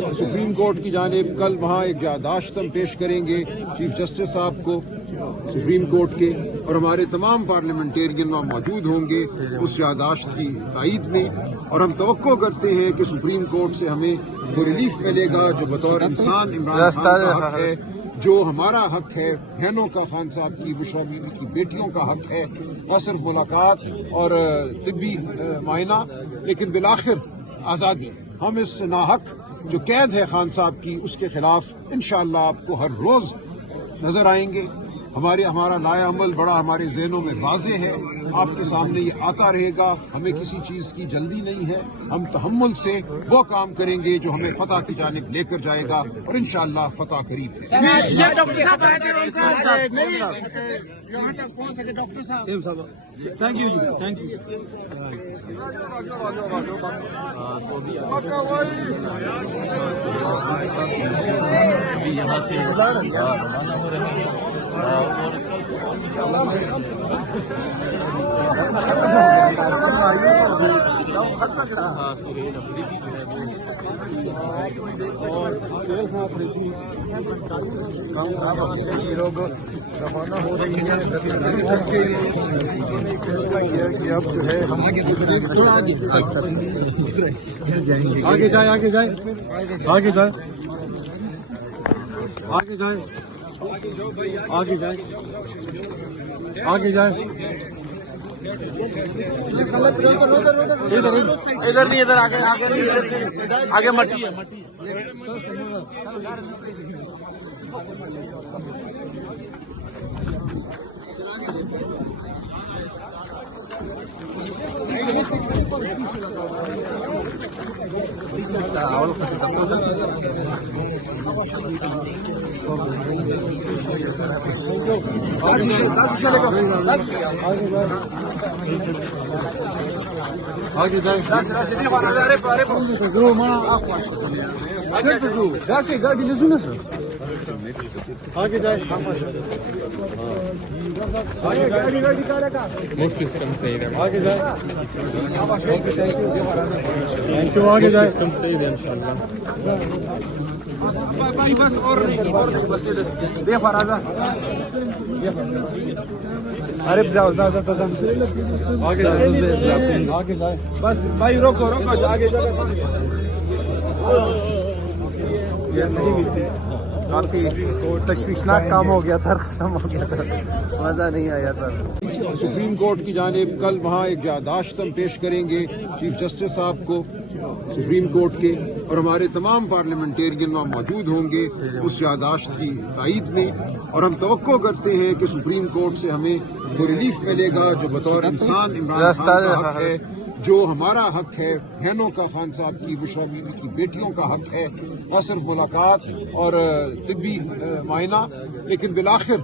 Supreme court की जानिब कल वहाँ एक याददाश्त हम पेश करेंगे चीफ जस्टिस साहब को सुप्रीम कोर्ट के, और हमारे तमाम पार्लियामेंटेरियन वहाँ मौजूद होंगे उस याददाश्त की तायीद में। और हम तवक्को करते हैं कि सुप्रीम कोर्ट से हमें वो रिलीफ मिलेगा जो बतौर इंसान इमरान खान का हक है, जो हमारा हक है, बहनों का, खान साहब की, बुशरा बीबी की बेटियों का हक है, न सिर्फ मुलाकात और तिब्बी मायना, लेकिन बिलाखिर आज़ादी। हम इस नाहक जो कैद है खान साहब की, उसके खिलाफ इंशाअल्लाह आपको हर रोज नजर आएंगे। हमारा लाया अमल बड़ा हमारे जहनों में वाज़े है, आपके सामने ये आता रहेगा। हमें किसी चीज की जल्दी नहीं है, हम तहम्मुल से वो काम करेंगे जो हमें फतह की जानिब लेकर जाएगा, और इंशाअल्लाह फतह करीब है। यहाँ तक पहुँच सके डॉक्टर साहब। थैंक यू जी, थैंक यू। अभी यहाँ से रवाना हो रहे हैं लोग रवाना हो रही है कि अब जो है हम आगे जाए आगे जाए आगे जाए आगे जाए आगे जाए आगे जाए इधर नहीं, इधर आगे आगे नहीं, इधर से आगे मट्टी है, मट्टी आगे जाए आगे जाए मुश्किल सिस्टम सही है, आगे जाए थैंक यू आगे जाए सिस्टम सही है इंशाल्लाह। बस और दे फराजा अरे जाओ जाओ आगे जाए आगे जाए बस भाई रोको रोको आगे जाए। काफी तशवीशनाक काम हो गया सर, खत्म हो गया, मजा नहीं आया सर। सुप्रीम कोर्ट की जानिब कल वहाँ एक याददाश्त हम पेश करेंगे चीफ जस्टिस साहब को सुप्रीम कोर्ट के, और हमारे तमाम पार्लियामेंटेरियन वहाँ मौजूद होंगे उस याददाश्त की तायीद में। और हम तवक्को करते हैं कि सुप्रीम कोर्ट से हमें वो रिलीफ मिलेगा जो बतौर इंसान इमरान खान का हक है, जो हमारा हक है, बहनों का, खान साहब की, बुशरा बीबी की बेटियों का हक है, न सिर्फ मुलाकात और तिब्बी मायना, लेकिन बिलाखिर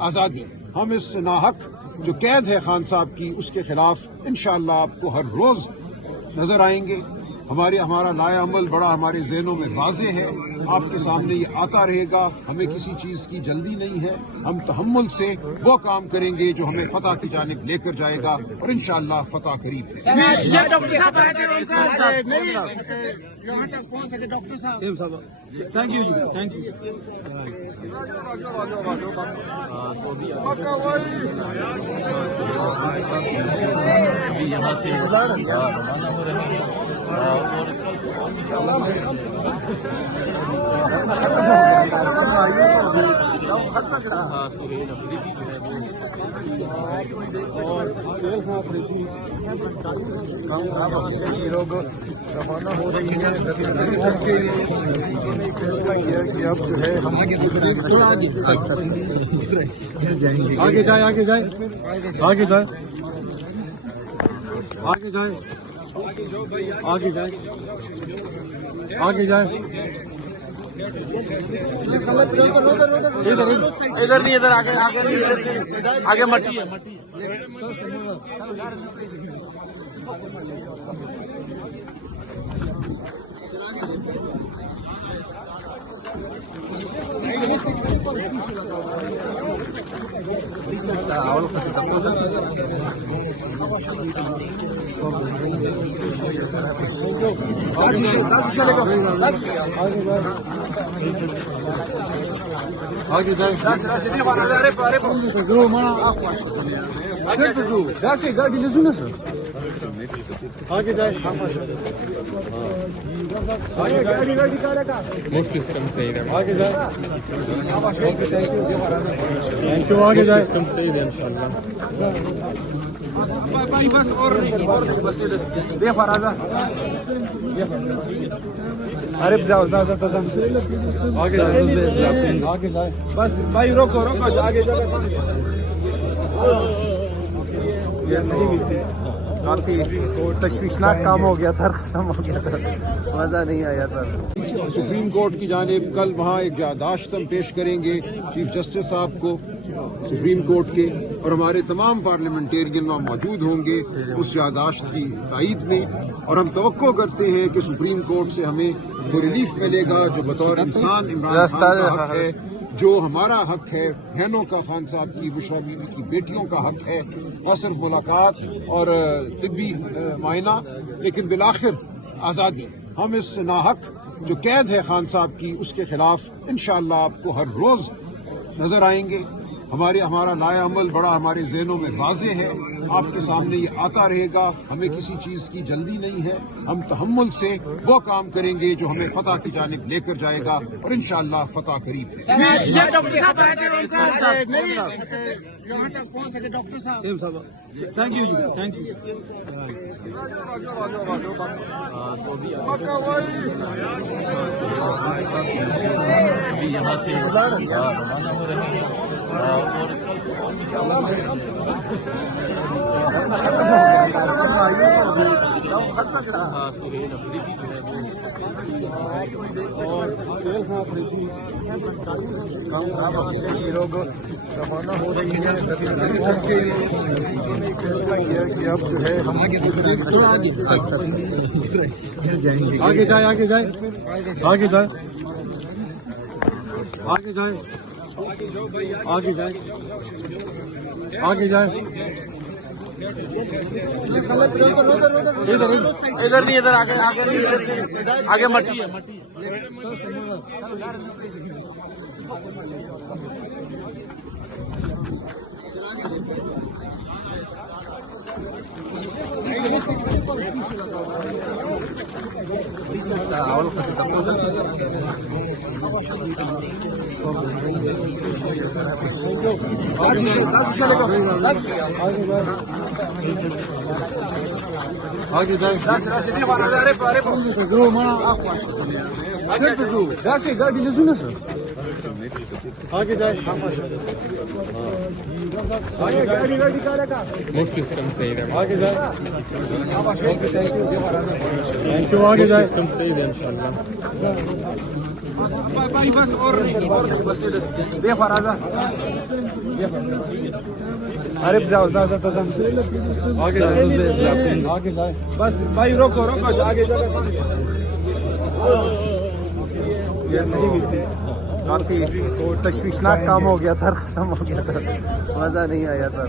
आज़ादी। हम इस नाहक जो कैद है खान साहब की, उसके खिलाफ इंशाअल्लाह आपको हर रोज नजर आएंगे। हमारा लाया अमल बड़ा हमारे जहनों में वाज़े है, आपके सामने ये आता रहेगा। हमें किसी चीज की जल्दी नहीं है, हम तहम्मुल से वो काम करेंगे जो हमें फतह की जानिब लेकर जाएगा, और इंशाअल्लाह फतह करीब है। यहाँ तक पहुँच सके डॉक्टर साहब। थैंक यू जी, थैंक यू। अभी यहाँ से रवाना हो रहे हैं लोग रवाना हो रही है कि अब जो है हम आगे जाए आगे जाए आगे जाए आगे जाए आगे जाए आगे जाए इधर नहीं, इधर आगे आगे नहीं, इधर से आगे मट्टी है, मट्टी आगे जाए गाड़ी ले ना सर आगे जाए गाड़ी आगे जाए थैंक यू आगे जाए भाई बस और दे फराजा अरे जाओ आगे जाए बस भाई रोको आगे जाए काफी तशवीशनाक काम हो गया सर, खत्म हो गया, मजा नहीं आया सर। सुप्रीम कोर्ट की जानिब कल वहाँ एक याददाश्त हम पेश करेंगे चीफ जस्टिस साहब को सुप्रीम कोर्ट के, और हमारे तमाम पार्लियामेंटेरियन वहाँ मौजूद होंगे उस याददाश्त की तायद में। और हम तवक्को करते हैं कि सुप्रीम कोर्ट से हमें वो रिलीफ मिलेगा जो बतौर इंसान इमरान खान का हक है, जो हमारा हक है, बहनों का, खान साहब की, बुशरा बीवी की बेटियों का हक है, न सिर्फ मुलाकात और तिब्बी मायना, लेकिन बिलाखिर आज़ादी। हम इस नाहक जो कैद है खान साहब की, उसके खिलाफ इंशाअल्लाह आपको हर रोज नजर आएंगे। हमारा लाया अमल बड़ा हमारे जहनों में वाज़ेह है, आपके सामने ये आता रहेगा। हमें किसी चीज की जल्दी नहीं है, हम तहम्मुल से वो काम करेंगे जो हमें फतह की जानिब लेकर जाएगा, और इंशाअल्लाह फतह करीब है। यहाँ तक पहुँच सके डॉक्टर साहब। थैंक यू थैंक यू अभी यहाँ से रवाना हो रहे हैं लोग रवाना हो रही है कि अब जो है हम आगे जाए आगे जाए आगे जाए आगे जाए आगे जाए आगे जाए इधर नहीं, इधर आगे आगे नहीं, आगे मट्टी है मट्टी। आगे जाए गाड़ी ले ना सर आगे जाए गाड़ी मुश्किल आगे जाए थैंक यू आगे जाए भाई बस और दे फराजा अरे जाओ आगे जाए बस भाई रोको आगे जाए काफी तशवीशनाक काम हो गया सर, खत्म हो गया, मजा नहीं आया सर।